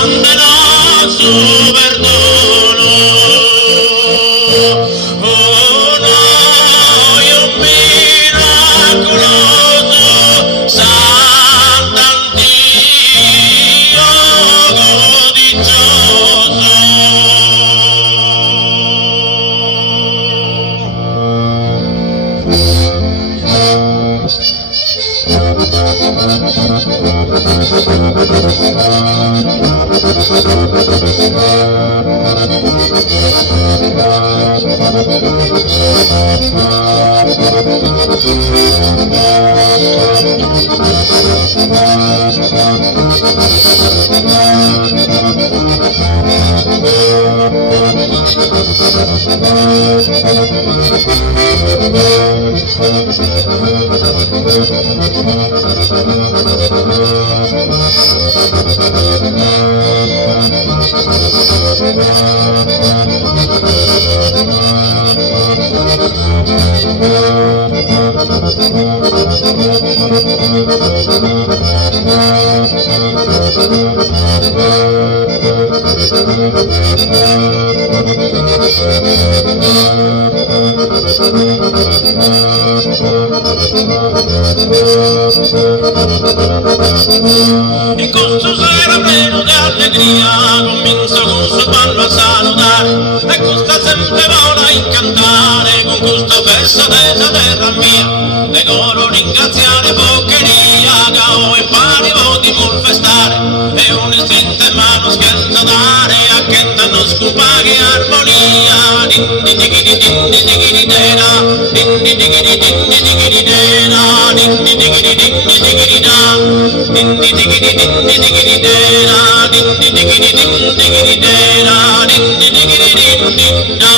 mándenos su perdono. Oh no, io miracoloso, Sant'Antioco diccioso. Y con su ser pleno de alegría comienzo con su palma a saludar, e gusta sempre vola incantare con questo verso della terra mia, de coro ringraziare boccheria che ho imparato di manifestare, e un istinto in mano scherzo dare a che non scupa che armonia. Dindi digidi dindi digidi dera, dindi digidi dindi digidi dera, dindi digidi dindi digidi da, dindi digidi dindi digidi dera, dindi digidi dindi digidi dera, dindi digidi dindi da.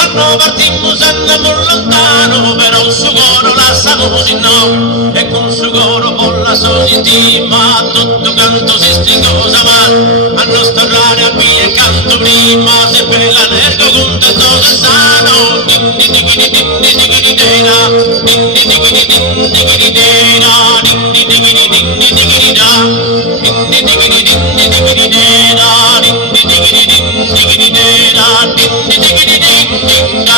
Hanno partito sempre molto lontano, però su coro lasciamo così no, e con su coro con la sua stima tutto canto si stringosa mano, a nostro rare a via canto prima, se per l'energo contento se sano, dindi digidi dindi digidi dera, dindi digidi dindi digidi dera, dindi digidi dindi digidi da, dindi digidi dindi digidi dera, dindi digidi dindi digidi dera, dindi digidi dindi da.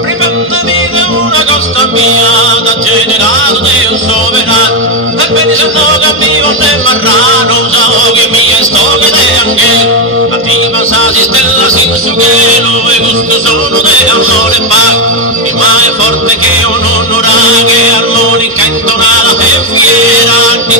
Preparatevi una costa mia da generato di un sovrano, e vedi se no capivo ne marrano, so che mi è storia di angelo, la prima sa si stella sin su cielo, e questo sono di amore pago, ma è forte che un onora che armonica intonata e fiera.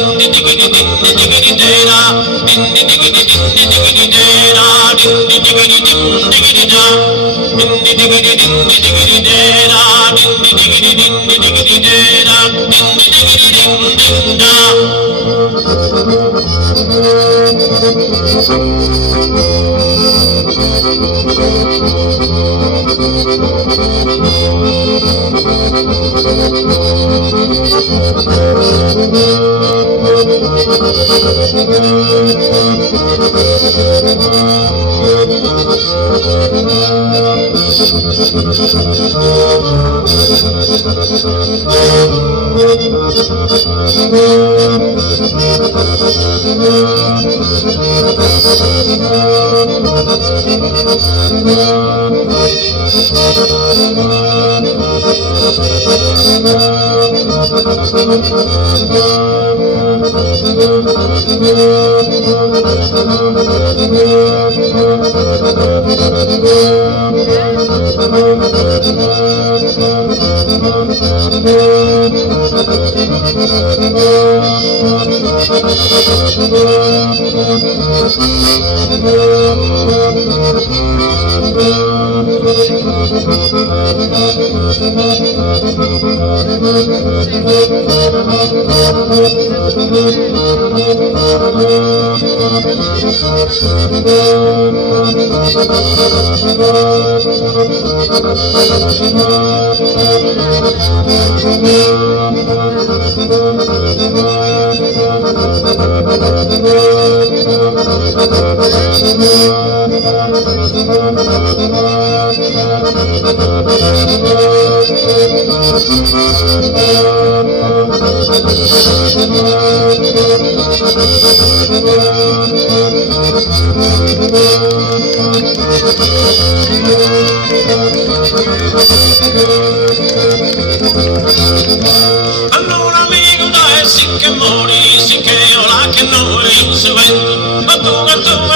Allora amico dai, sì che mori, sì che io là che noi insuento, ma tu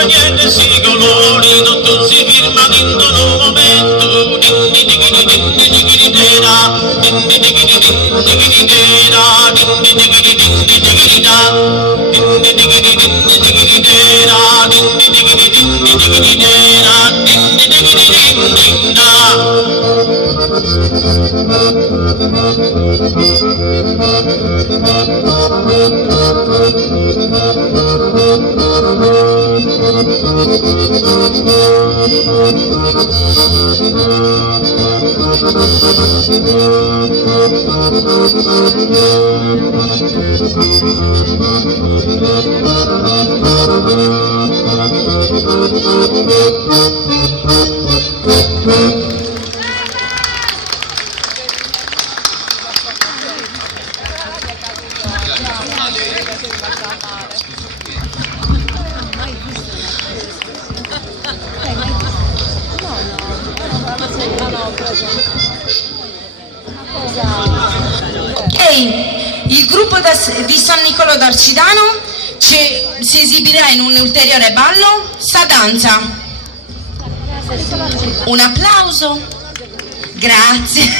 niente si colori, tutto si firma dentro un momento, dindi digidi dindi digidi dera, dindi digidi dindi digidi dera, dindi digidi dindi digidi da, dindi digidi dindi digidi dera, dindi digidi dindi digidi dera, dindi digidi dindi da. Il gruppo di San Nicolò d'Arcidano si esibirà in un ulteriore ballo, Sa danza. Un applauso. Grazie.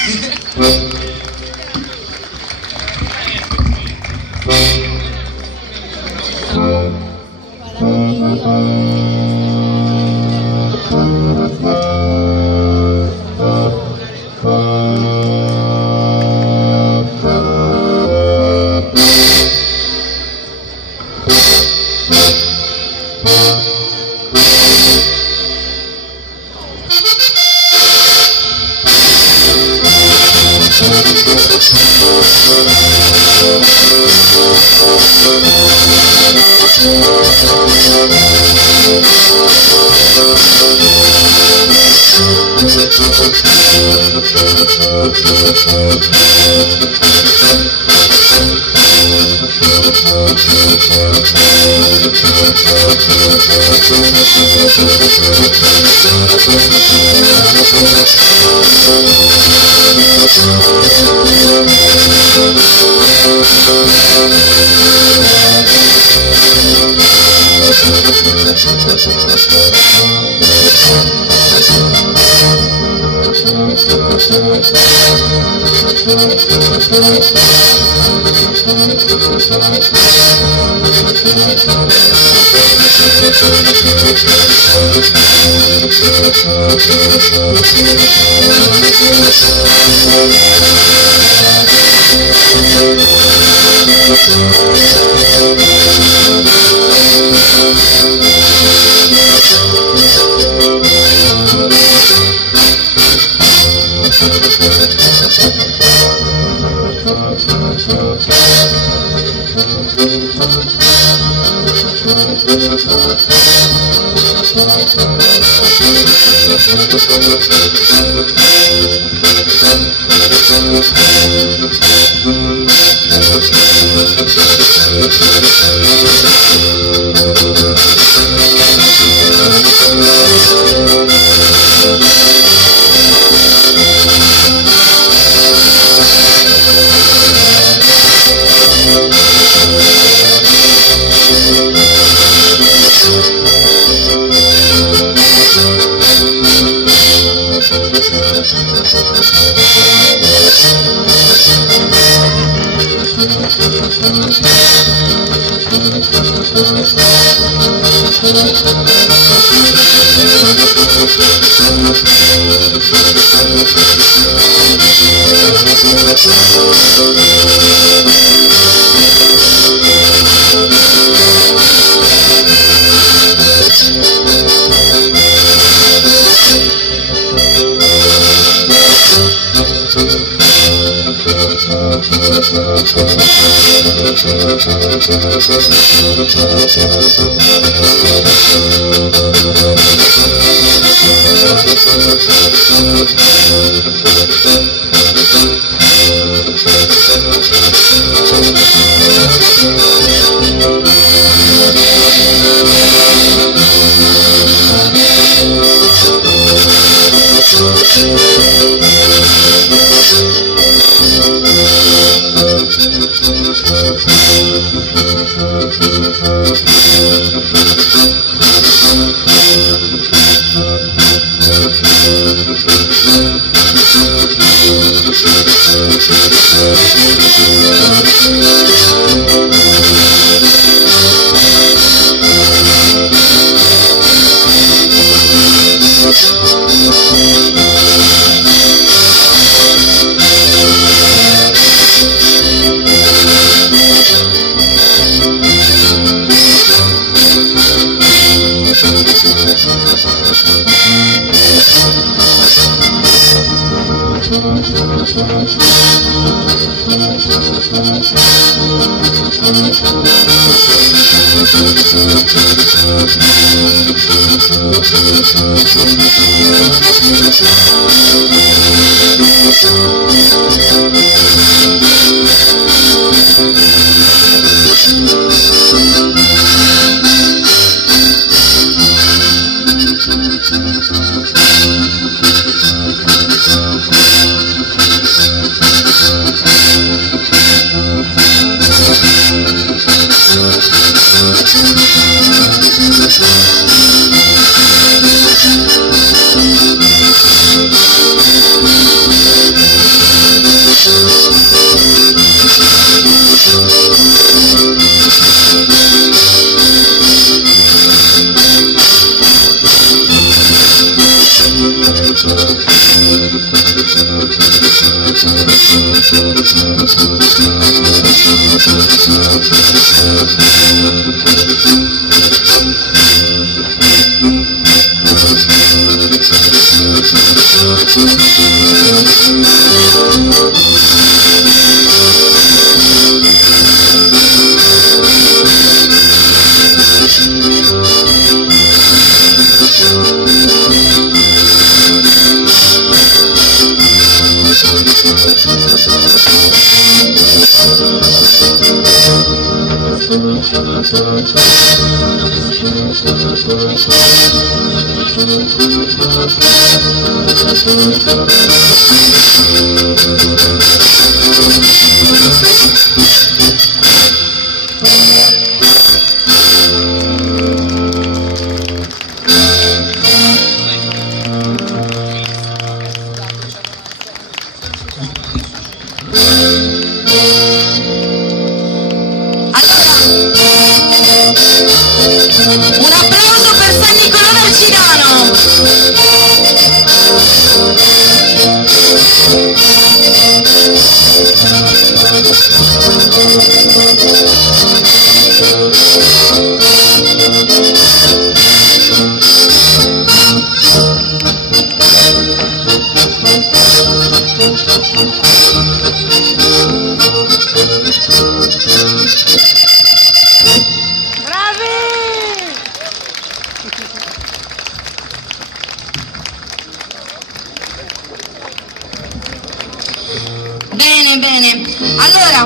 Bene, bene. Allora,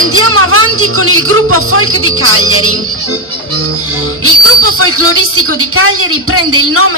andiamo avanti con il gruppo folk di Cagliari. Il gruppo folcloristico di Cagliari prende il nome